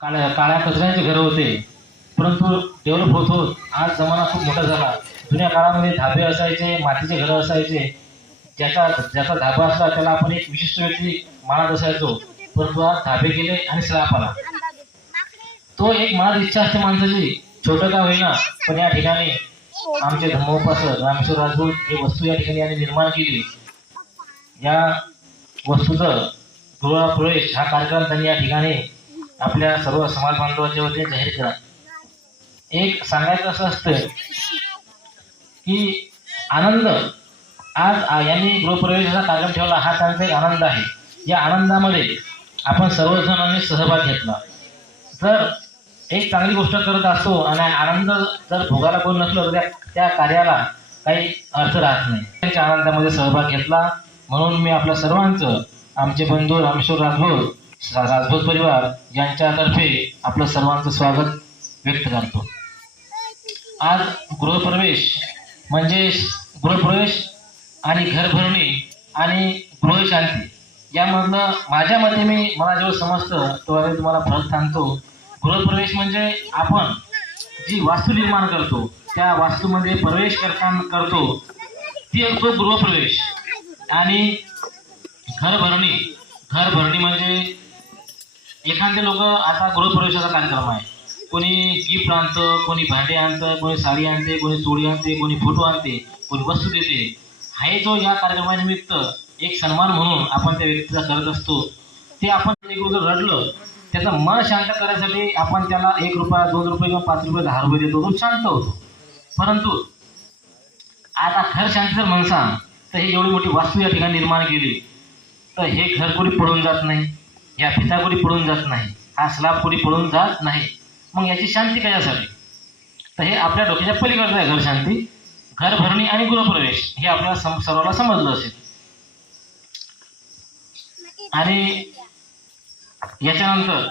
काळ्या काळ्या कचऱ्याचे घरं होते, परंतु डेव्हलप होत होत आज जमाना खूप मोठा झाला. जुन्या काळामध्ये धाबे असायचे, मातीचे घरं असायचे. ज्याचा ज्याचा धाबा असला त्याला आपण एक विशिष्ट व्यक्ती मानत असायचो, परंतु आज धाबे गेले आणि स्लॅब आला. तो एक मनात इच्छा असते माणसाची, छोटं का होईना, पण या ठिकाणी आमचे धर्मोपासक रामेश्वर राजपूत हे वस्तू या ठिकाणी यांनी निर्माण केली. या वस्तूचं गृहप्रवेश हा कार्यक्रम त्यांनी या ठिकाणी आपल्या सर्व समाज बांधवांच्या वतीने जाहीर केला. एक सांगायचं असं असतं की आनंद आज यांनी गृहप्रवेशाचा कार्यक्रम ठेवला, हा त्यांचा एक आनंद आहे. या आनंदामध्ये आपण सर्वजणांनी सहभाग घेतला. जर एक चांगली गोष्ट करत असतो आणि आनंद जर भोगायला कोण नसलं तर त्या कार्याला काही अर्थ राहत नाही. त्यांच्या आनंदामध्ये सहभाग घेतला म्हणून मी आपल्या सर्वांचं, आमचे बंधू रामेश्वर राजभोज परिवार यांच्यातर्फे आपलं सर्वांचं स्वागत व्यक्त करतो. आज गृहप्रवेश म्हणजे गृहप्रवेश आणि घरभरणी आणि गृहशांती यामधलं माझ्या मते मला जेव्हा समजतं तेव्हा तुम्हाला फरक सांगतो. गृहप्रवेश म्हणजे आपण जी वास्तू निर्माण करतो त्या वास्तूमध्ये प्रवेश करतो ती असतो गृहप्रवेश. आणि घरभरणी म्हणजे एखादे लोक आता गृहप्रवेशाचा कार्यक्रम आहे, कोणी गिफ्ट आणतं, कोणी भांडे आणतं, कोणी साडी आणते, कोणी चोळी आणते, कोणी फोटो आणते, कोणी वस्तू देते. हा जो या कार्यक्रमानिमित्त एक सन्मान म्हणून आपण त्या व्यक्तीचा करत असतो. ते आपण एक जर रडलं त्याचं मन शांत करण्यासाठी आपण त्याला 1 रुपया, 2 रुपये किंवा 5 रुपये, 10 रुपये देतो, तो शांत होतो. परंतु आता घर शांती जर म्हणसान तर ही एवढी मोठी वास्तू या ठिकाणी निर्माण केली तर हे घर कोणी पडून जात नाही, या भिंता कोणी पडून जात नाही, हा स्लॅब कोणी पडून जात नाही. मग याची शांती कशासाठी? तर हे आपल्या डोक्याच्या पलीकडचं आहे घर शांती. घरभरणी आणि गृहप्रवेश हे आपल्याला सर्वांना समजलं असेल. आणि याच्यानंतर